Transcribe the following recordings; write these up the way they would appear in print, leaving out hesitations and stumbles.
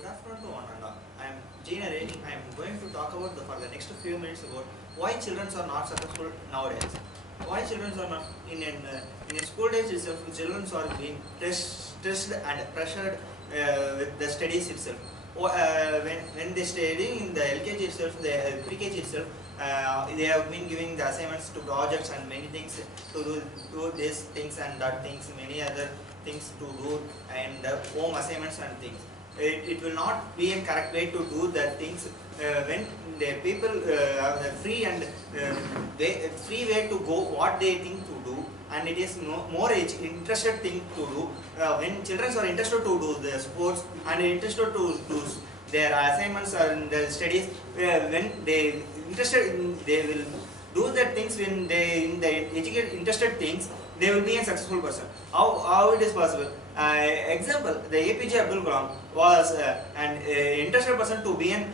Good afternoon to one and all. I am Naresh. I am going to talk about for the next few minutes about why children are not successful nowadays. Why children are not in a school days itself, children are being stressed and pressured with the studies itself. When they study in the LKG itself, the pre-KG itself, they have been giving the assignments to projects and many things to do these things and that things, many other things to do, and home assignments and things. It will not be a correct way to do the things when the people have the free and free way to go what they think to do, and it is more interested thing to do. When children are interested to do the sports and interested to do their assignments or in the studies, when they interested they will do that things. When they in the educated interested things, they will be a successful person. How it is possible? Example, the APJ Abdul Kalam was an interested person to be a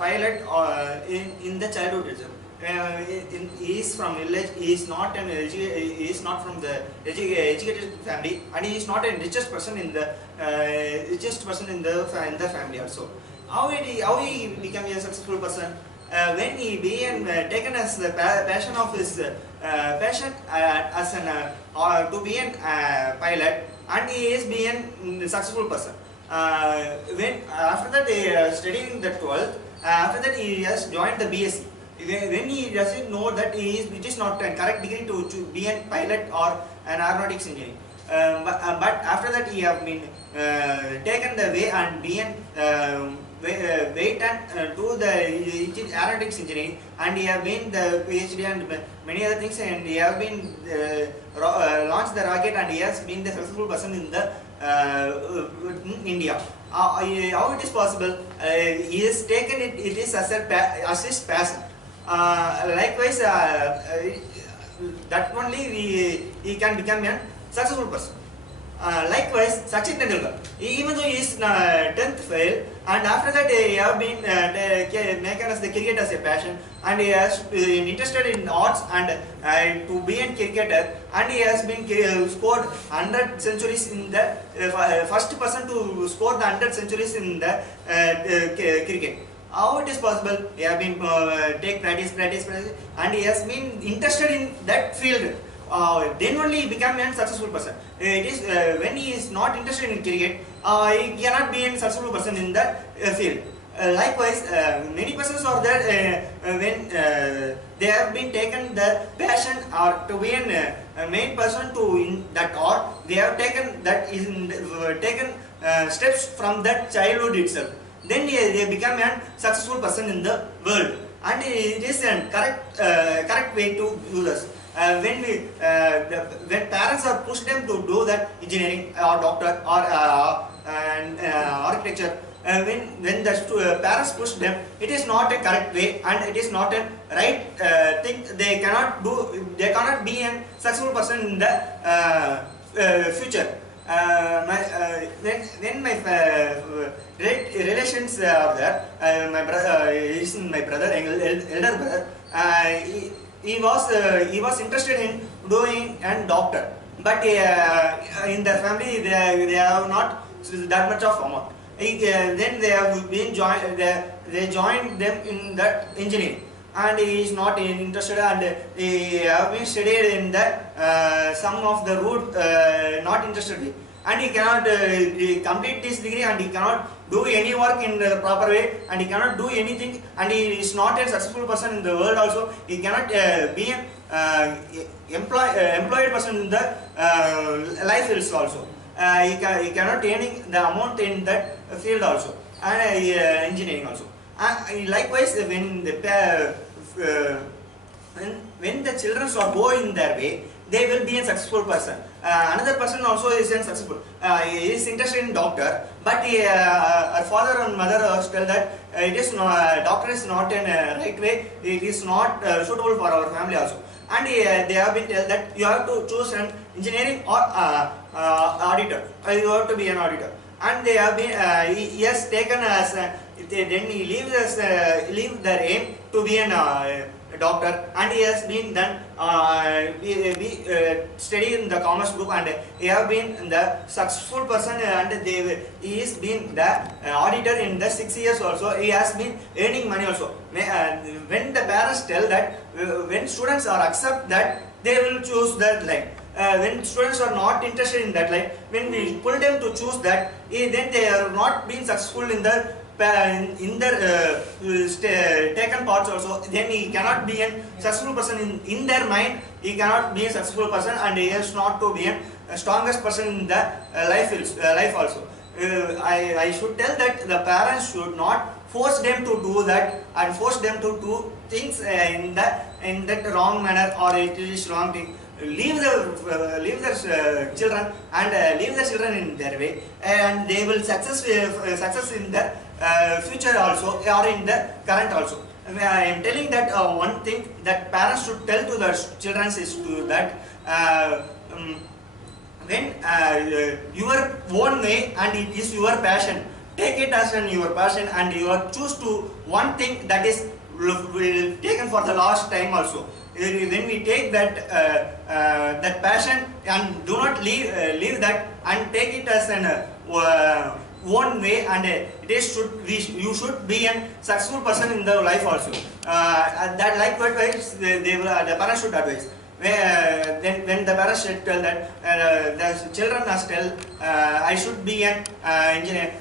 pilot in the childhood itself. He is from village. He is not from the educated family, and he is not a richest person in the family also. How he became a successful person? When he being taken as the passion of his passion as an to be a pilot, and he is being a successful person. When after that he studying the 12th, after that he has joined the BSc. When he doesn't know that it is not a correct degree to be a pilot or an aeronautics engineer. But after that he have been taken the way and been wait and do the aeronautics engineering, and he have been the PhD and many other things, and he have been launched the rocket, and he has been the successful person in the in India. How it is possible? He has taken it is as his passion. Likewise, that only he can become a successful person. Likewise, Sachin Tendulkar, even though he is 10th fail, and after that he have been taken as the cricket as a passion, and he has been interested in arts and to be a cricketer, and he has been scored 100 centuries in the first person to score the 100 centuries in the cricket. How it is possible? He have been take practice, and he has been interested in that field. Then only he become a successful person. It is when he is not interested in cricket, he cannot be a successful person in that field. Likewise, many persons are there when they have been taken the passion or to be a main person to in that, or they have taken that taken steps from that childhood itself. Then they become a successful person in the world, and it is a correct way to do this. When parents are pushed them to do that engineering or doctor or architecture, when the parents push them, it is not a correct way, and it is not a right thing. They cannot be a successful person in the future. When my relations are there, my brother is my brother, elder brother. He was interested in doing a doctor, but in their family they have not that much of amount. Then they have been they joined them in that engineering, and he is not interested, and he have been studied in that some of the route not interested in, and he cannot complete this degree, and he cannot do any work in the proper way, and he cannot do anything, and he is not a successful person in the world also. He cannot be an employed person in the life also. He cannot earning the amount in that field also, and engineering also. Likewise, when the children are going their way, they will be a successful person. Another person also is successful. He is interested in doctor, but our father and mother tell that it is doctor is not in a right way. It is not suitable for our family also. And they have been told that you have to choose an engineering or auditor. You have to be an auditor. And they have been he has taken as then he leaves their aim to be an a doctor, and he has been done study in the commerce group, and he have been the successful person, and he is been the auditor in the 6 years also. He has been earning money also. When the parents tell that, when students are accept that, they will choose that line. When students are not interested in that line, when we pull them to choose that, then they are not being successful in the in their taken parts also. Then he cannot be a successful person in their mind. He cannot be a successful person, and he has not to be a strongest person in the life also. I should tell that the parents should not force them to do that, and force them to do things in that wrong manner, or it is wrong thing. Leave their children, and leave the children in their way, and they will success in their future also, or in the current also. I am telling that one thing that parents should tell to their children is to that, when your own way and it is your passion, take it as your passion, and you are choose to one thing that is taken for the last time also. When we take that that passion, and do not leave that, and take it as an one way, and it is you should be a successful person in the life also. That likewise the parents should advise. Then when the parents should tell that, the children must tell, I should be an engineer.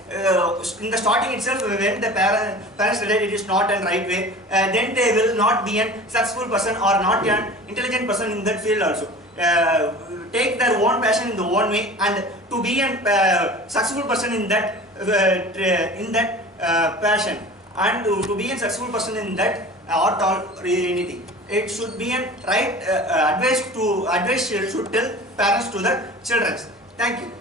In the starting itself, when the parents tell that it is not a right way, then they will not be a successful person, or not an intelligent person in that field also. Take their own passion in the own way, and to be a successful person in that passion, and to be a successful person in that art or anything. It should be a right advice should tell parents to the children. Thank you.